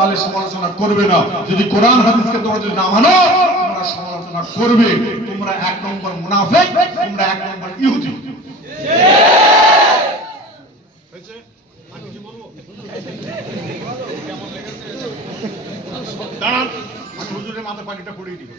তাহলে সমালোচনা করবে না। যদি কোরআন হাদিসকে তোমরা যদি না মানো, তোমরা সমালোচনা করবে। তোমরা এক নম্বর মুনাফিক, তোমরা এক নম্বর ইহুদি। দাঁড়ান, আমি হুজুরের মাথায় পানিটা পড়িয়ে দিব।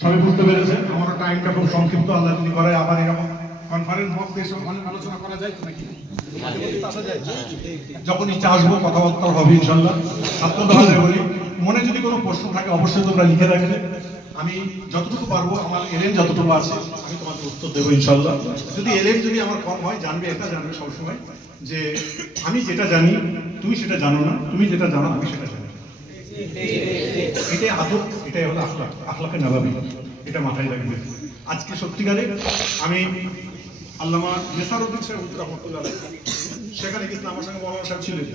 সবাই বুঝতে পেরেছেন? আমার টাইমটা খুব সংক্ষিপ্ত। আল্লাহ যদি করে আবার এরকম কনফারেন্স বক্সে এসে আলোচনা করা যায় নাকি? যখন ইচ্ছা আসবো, কথাবার্তা হবে ইনশাল্লাহ। আপনাদের বলি, মনে যদি কোনো প্রশ্ন থাকে অবশ্যই তোমরা লিখে রাখবে। আমি যতটুকু পারবো, আমার এলেম যতটুকু আছে আমি তোমাকে উত্তর দেবো ইনশাল্লাহ। যদি এলেম যদি আমার কম হয়, জানবে, এটা জানবে সবসময় যে আমি যেটা জানি তুমি সেটা জানো না, তুমি যেটা জানো আমি সেটা জানি। এটাই আদব, এটাই হলো আখলাক, আখলাকে নববী। এটা মাথায় রাখবে। আজকে সত্যিকারে আমি আল্লামা নেসারউদ্দিন সাহেব রহমাতুল্লাহ আলাইহি সেখানে গেছিলাম, আমার সঙ্গে মাওলানা সাহেব ছিলেন,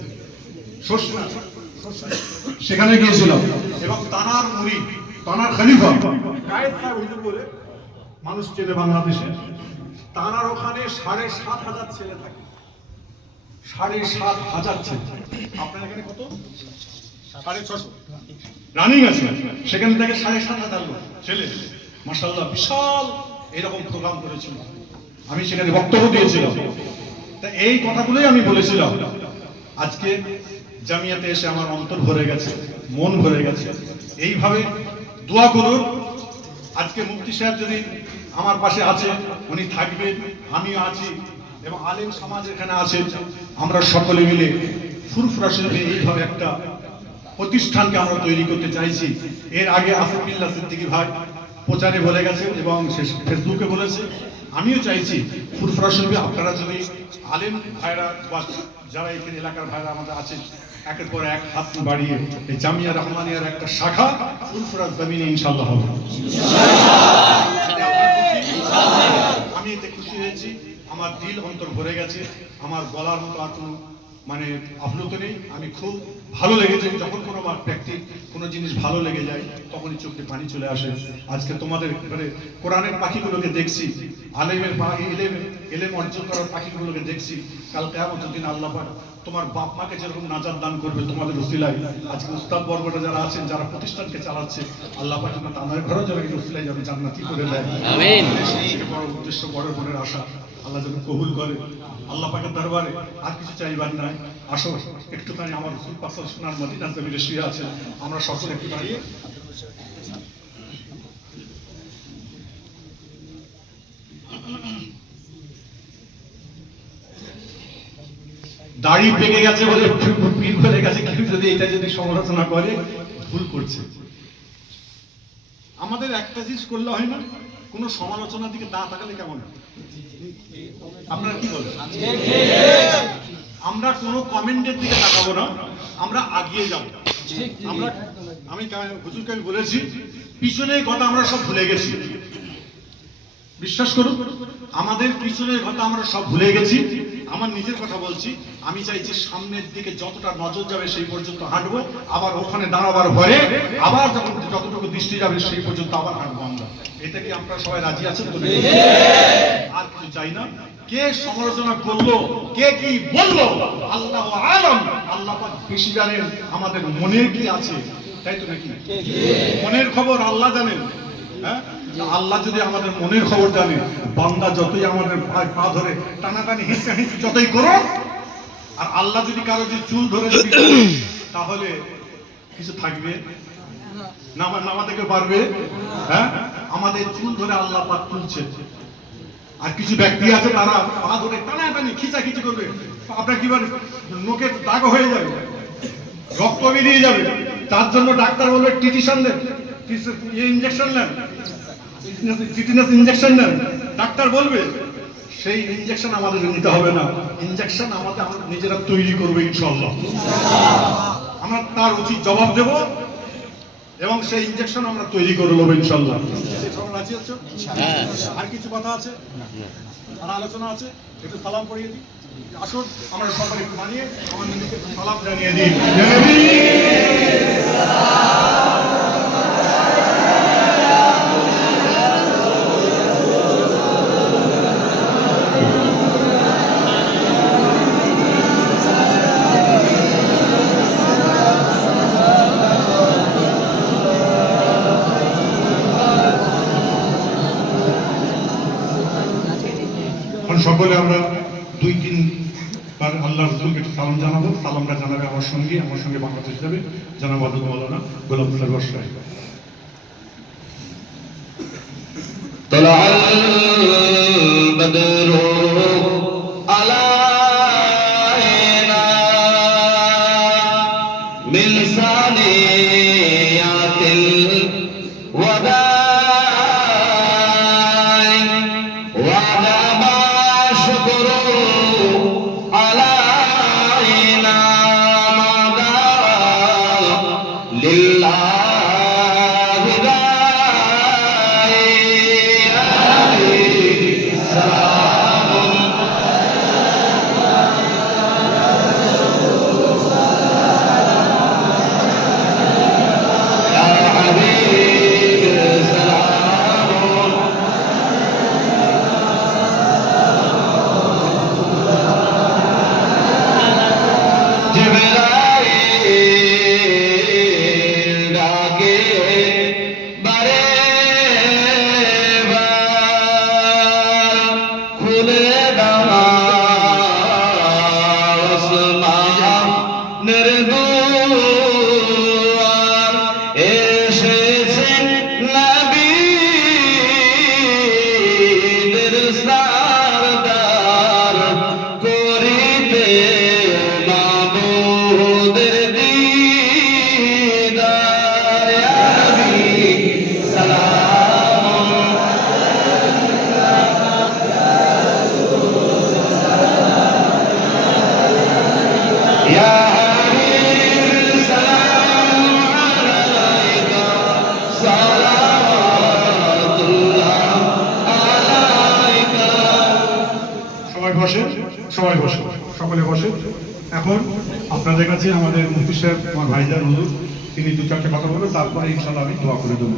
সেখানে গিয়েছিলাম এবং তানার মুরিদ, তানার খলিফা কায়েদ সাহেব হুজুর বলে মানুষ চেনে বাংলাদেশে। তানার ওখানে ৭,৫০০ ছেলে থাকে, ৭,৫০০ ছেলে। আপনার এখানে কত? ৬৫০ রানিং আছে। সেখানে থেকে ৭,৫০০ লোক ছেলে, মাশাআল্লাহ বিশাল এরকম প্রোগ্রাম করেছিল। আমি সেখানে বক্তব্য দিয়েছিলাম। তা এই কথাগুলোই আমি বলেছিলাম। আজকে জামিয়াতে এসে আমার অন্তর ভরে গেছে, মন ভরে গেছে। এইভাবে দোয়া করুন। আজকে মুফতি সাহেব যদি আমার পাশে আছে, উনি থাকবেন, আমিও আছি এবং আলেম সমাজ এখানে আছে। আমরা সকলে মিলে ফুরফুরা শরীফে এইভাবে একটা প্রতিষ্ঠানকে আমরা তৈরি করতে চাইছি। এর আগে আসিফুল্লাহ সিদ্দিকী ভাই প্রচারে বলে গেছে এবং ফেসবুকে বলেছে। আমিও চাইছি ফুরফুরা শরীফে আপনারা যদি আলেম ভাইরা বা যারা এখানে এলাকার ভাইরা আমাদের আছেন, একের পর এক হাত বাড়িয়ে এই জামিয়া রহমানিয়ার একটা শাখা ফুরফুরা জমিনে ইনশাআল্লাহ হবে। আমি এতে খুশি হয়েছি, আমার দিল অন্তর ভরে গেছে। আমার বলার মতো আর কোনো মানে আফলুত নেই। আমি খুব ভালো লেগেছে। যখন কোনো ব্যক্তি কোনো জিনিস ভালো লেগে যায় তখনই চোখে পানি চলে আসে। আজকে তোমাদের মানে কোরআনের পাখিগুলোকে দেখছি, আলেমের এলেম অর্জন করার পাখিগুলোকে দেখছি। কাল কিয়ামতের দিন আল্লাহ পাক তোমার বাপ মাকে যেরকম নাজাত দান করবে তোমাদের উসিলায়। আজকে উস্তাদ বর্গটা যারা আছেন, যারা প্রতিষ্ঠানকে চালাচ্ছে, আল্লাহ পাক তাদের ঘরেও যারা এই উসিলায় যাবে জান্নাতি করে দেয়। আমিন। বড় উদ্দেশ্য, বড় মনের আশা আল্লাহ যেন কবুল করে। আল্লাহ পাকের দরবারে আর কিছু চাইবার নাই। আসো একটুখানি আমার রাসূল পাক সোনার মদিনা জমিনে শুয়ে আছে, আমরা সকলে একটু দাঁড়িয়ে দাড়ি পেকে গেছে বলে পীর বলে গেছে, কেউ যদি এটা যদি সমালোচনা করে ভুল করছে। আমাদের একটা জিনিস করলে হয় না, কোন সমালোচনার দিকে না তাকালে কেমন? আপনারা কি বলেন? আমরা কোন কমেন্টের দিকে তাকাবো না, আমরা আগিয়ে যাব। আমি হুজুরকে আমি বলেছি, পিছনের কথা আমরা সব ভুলে গেছি। বিশ্বাস করুন, আমাদের পিছনের কথা আমরা সব ভুলে গেছি। আমার নিজের কথা বলছি, আমি চাইছি সামনের দিকে যতটা নজর যাবে সেই পর্যন্ত হাঁটবো, আবার ওখানে দাঁড়াবার ভয়ে আবার যখন যতটুকু দৃষ্টি যাবে সেই পর্যন্ত আবার হাঁটবো আমরা। এটা কি আপনারা সবাই রাজি আছেন তো? আর কিছু চাই না। কে সমালোচনা করলো, কে কি বললো, আল্লাহ আলম, আল্লাহ পাক বেশি জানেন আমাদের মনে কি আছে, তাই তো নাকি? মনের খবর আল্লাহ জানেন। হ্যাঁ, আল্লাহ যদি আমাদের মনের খবর জানে, বান্দা যতই আমাদের পা ধরে টানাটানি হিংসা যতই করো, আর আল্লাহ যদি কারো যে চুল ধরে তাহলে কিছু থাকবে নামাতে কেউ পারবে? হ্যাঁ, আমাদের চুল ধরে আল্লাহ পাক তুলছে। আর কিছু ব্যক্তি আছে তারা পা ধরে টানাটানি খিচাখিচি করবে, আপনার কি নোকের দাগ হয়ে যাবে, রক্ত বেরিয়ে যাবে, তার জন্য ডাক্তার বলবে টিটিশন দেন, ইঞ্জেকশন নেন, টিটিনাস ইঞ্জেকশন নেন, ডাক্তার বলবে। সেই ইঞ্জেকশন আমাদের নিতে হবে না, ইঞ্জেকশন আমাদের আমরা নিজেরা তৈরি করবো ইনশাআল্লাহ। আমরা তার উচিত জবাব দেব এবং সেই ইঞ্জেকশন আমরা তৈরি করে নেবো ইনশাআল্লাহ। সবাই রাজি আছো? আর কিছু কথা আছে, আর আলোচনা আছে? একটু সালাম পড়িয়ে দিই। আসুন আমরা সবাই একটু মানিয়ে আমার নিজেকে সালাম জানিয়ে দিই। সকলে আমরা 2-3 বার আল্লাহ রাসূলকে একটু সালাম জানাবো। সালামটা জানাবে আমার সঙ্গে বাংলাদেশ যাবে জনাব হযরত মাওলানা গোলাম সাহেব সাহেব। طلع البدر علينا من ثنيات الوداع وجب الشكر علينا مدى لله সবাই বসে, সকলে বসে। এখন আপনাদের কাছে আমাদের মুফতি সাহেব, আমার ভাইজান হুজুর, তিনি 2-4টে কথা বলবেন, তারপরে ইনশাআল্লাহ আমি দোয়া করে দেবো।